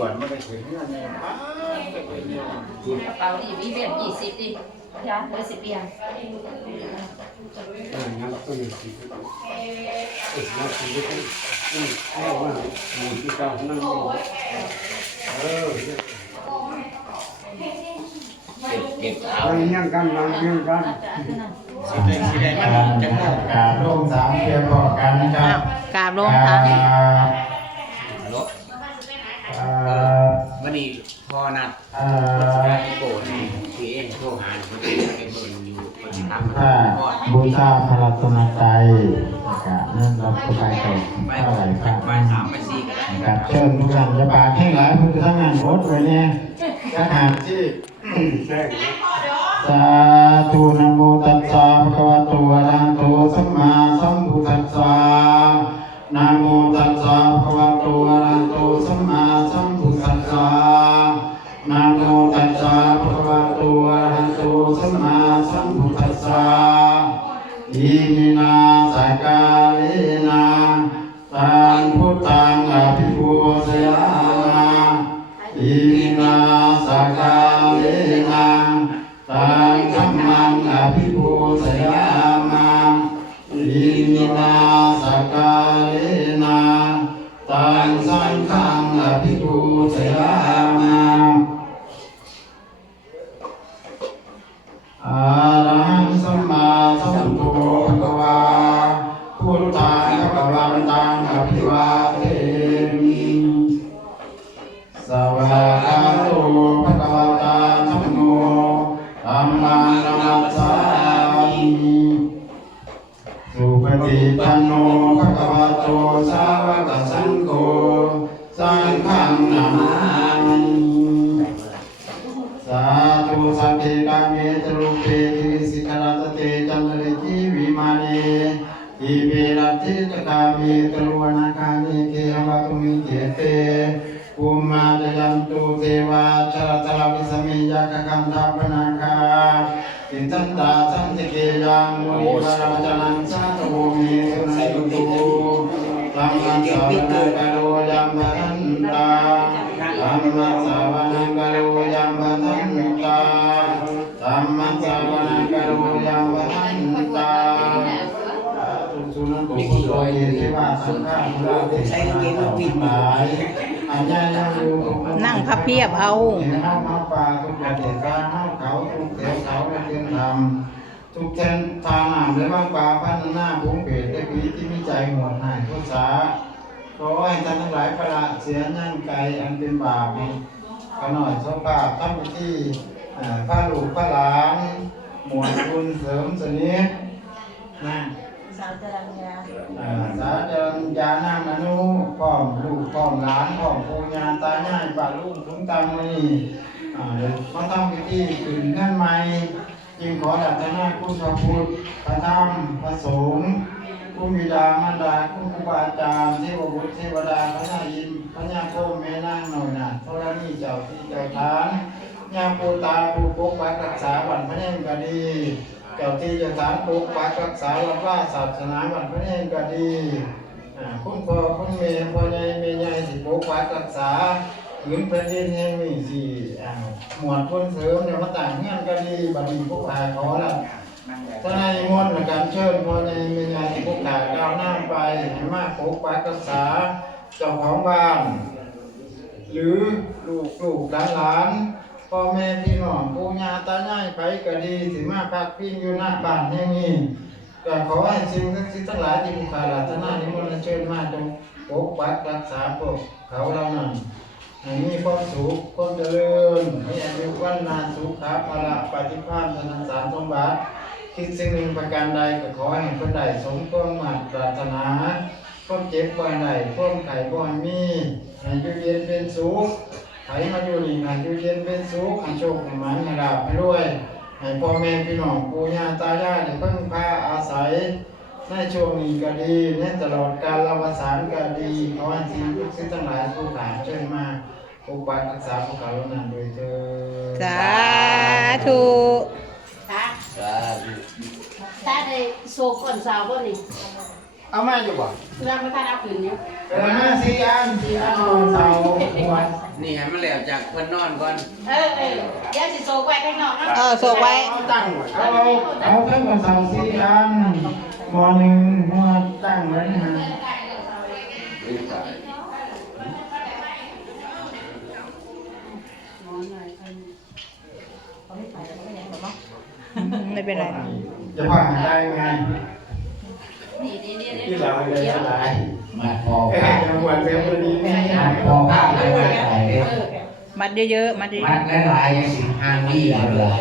วนไม่ได้ถึงเงินเนี่ยกระเป๋านี่มีเบี้ย20ดิจ้าเลย10เบี้ยงั้นก็ยังคิดว่าเราคิดว่าแค่ว่ามูลที่การนั่งเก็บเอายังกันยังกันสีแดงมันจะมองกราบลงสามเพียงพอกันนะครับ กราบลงค่ะรถวันนี้พอนัดโกรธที่เองโทรหาคนที่เป็นเบอร์อยู่คนที่ทำถ้าบูชาพระรัตนตรัยนะครับนั่นเราผู้ชายตกเท่าไหร่ครับ ไป3ไป4กันนะครับเชิญทุกท่านจะบาแข่งหลายมือทั้งงานรถไว้เนี่ยสถานที่สาธุนะโมตัสสะภะคะวะโตอะระหะโตสัมมาสัมพุทธัสสะนะโมตัสสะภะคะวะโตอะระหะโตสัมมาสัมพุทธัสสะนะโมตัสสะภะคะวะโตอะระหะโตสัมมาสัมพุทธัสสะอิมินาสกาเลนะตังพุทธังอภิปูชยามาอิมินาสกาเลนะตังธัมมังอภิปูชยามาอิมินาสกาเลนะตังสังฆังอภิปูชยามาอะระหังสัมมาสัมพุทโธภะคะวาพุทธังภะคะวันตังอภิวาเทมิสวากขาโตภะคะวตาธัมโมธัมมังนัมมัสสามิสุปฏิปันโนภะคะวะโตสาวกสังโฆสังฆังนามามิสาธุสัพเพกาเมจรูปเปติสิกขาตเตจันเลกิวิมานีอิเวรัตถิตกาเมตรุวนาคานิเกหะตุมิเกเตภูมาจยันตุเทวาชรตลวิสมิยะกะคันธาปนาคาติตันตาสันติเกยังมุนิวารจนังสาธุมิสุนัยตุธัมมัสสะวะกะโลยัมปะทันตาธัมมัสสะวะกะโลยัมปะทันตาธัมมัสสะวะกะโลยัมปะทันตาสุนันตุโตเยเทวาสังฆามุราเตใช้เกณฑ์ปิดหมายนั่งพับเพียบเอาเฮามาปาทุกประเทศการเฮาเขาทุกเทศเขาเทียนธรรมทุกเทนทางน้ำและบางปลาพันหน้าภูมิเปรตได้ปีที่มีใจหวนหายทุกษาขอให้ท่านทั้งหลายพระเสียนั่งไกลอันเป็นบาปขน่อยสภาพทำพิธีพระลูกพระหลานหมวดบุญเสริมสนิทนะสาวจรัญญานามานุพร้อมลูกพร้อมหลานพร้อมปู่ย่าตายายป้าลุงทุกตามนี่มาทำพิธีขึ้นนั่นใหม่จึงขอรัตนาคุณพระพุทธพระธรรมพระสงฆ์คุณบิดามารดาคุณครูบาอาจารย์เทวบุตรเทวดาพระนายิมพระญาโคแม่นางหน่อยนาธรณีเจ้าที่เจ้าทานญาปูตาปูปกปักรักษาวันพระเนตรก็ดีเจ้าที่เจ้าทานปกปักรักษาวัดว่าศาสนาวันพระเนตรก็ดีคุณพ่อคุณแม่พ่อใหญ่แม่ใหญ่ที่ปกปักรักษาพื้นแผ่นดินแห่งนี้สิหมวดคนเสริมเนี่ยมาต่างเงื่อนก็ดีบัดนี้พวกขายขอละถ้าในมนต์ในการเชิญพ่อใหญ่แม่ใหญ่ที่พวกขายก้าวหน้าไปให้มากปกปักรักษาเจ้าของบ้านหรือลูกหลานพ่อแม่พี่น้องปู่ย่าตายายไปก็ดีสิมาพักพิงอยู่หน้าบ้านแห่งนี้ก็ขอให้สิ่งศักดิ์สิทธิ์ทั้งหลายที่ผู้ขาราธนานิมนต์เชิญมาจงปกปักรักษาพวกเขาเหล่านั้นให้มีความสุขความเจริญให้อายุวันนาสุขภาระปฏิภาณธนสารสมบัติคิดสิ่งหนึ่งประการใดก็ขอให้คนใดสมความหมายปรารถนาความเจ็บบ่ใดความไข้บ่มีให้อยู่เย็นเป็นสุขไขมาอยู่นี่ให้อยู่เย็นเป็นสุขให้โชคให้หมายให้ลาภให้รวยให้พ่อแม่พี่น้องปู่ย่าตายายได้พึ่งพาอาศัยในช่วงนี้ก็ดีในตลอดกาลวสานก็ดีขอให้สิ่งทุกสิ่งทั้งหลายผู้ขาเชิญมาปกปักรักษาพวกเขาเหล่านั้นโดยเถิดสาธุถ้าได้โซก่อนสาวบ่นี่เอามาอยู่บ่เราไม่ทันเอาขึ้นอยู่มา4 อัน4 อันเสาหัวนี่ นี่ให้มันแล้วจากเพิ่นนอนก่อน เดี๋ยวสิโซกไว้ข้างนอกเนาะ ส่งไว้ ตั้งเอาเครื่องกระสังสีอันหมอหนึ่งมาตั้งไว้นะ ไม่เป็นไร จะผ่านได้ไง นี่นี่นี่ ที่เราจะได้หลาย มาพอ จังหวัดเพชรบุรีนี่ มาพอข้าวไม่ได้ใส่ มัดเยอะๆมัดเย มั อะ ดหลายๆยังสิห่างนี่เลย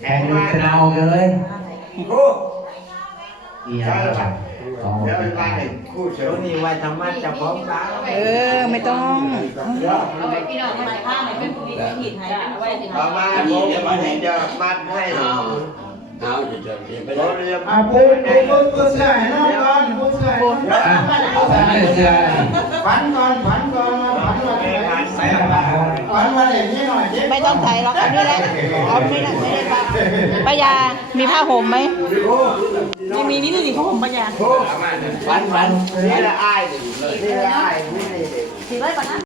แข่งดูกระเอาเลยนี่อะไรของ เดี๋ยวไปคู่เฉียวนี่ไว้ทำมัดจะพร้อมกัน ไม่ต้อง เอาไว้พี่น้องมาผ้าไหนเป็นผู้ผิดให้เอาไว้ที่ ประมาณนี้เดี๋ยวมันจะมัดให้เรา เอาจะเรียนไป เรา เลย เรียนพูดเสื้อให้น้องก่อนพูดเสื้อให้ฝันก่อนฝันมาฝันมาเด็กนี่หน่อย ไม่ต้องถ่ายหรอกเอานี่แหละเอานี่แหละไม่ได้ปะป้ายามีผ้าห่มไหมไม่มีนี่ดิผ้าห่มป้ายา วัน นี่ละอายนี่ละอายนี่ สิไว้ก่อนนะ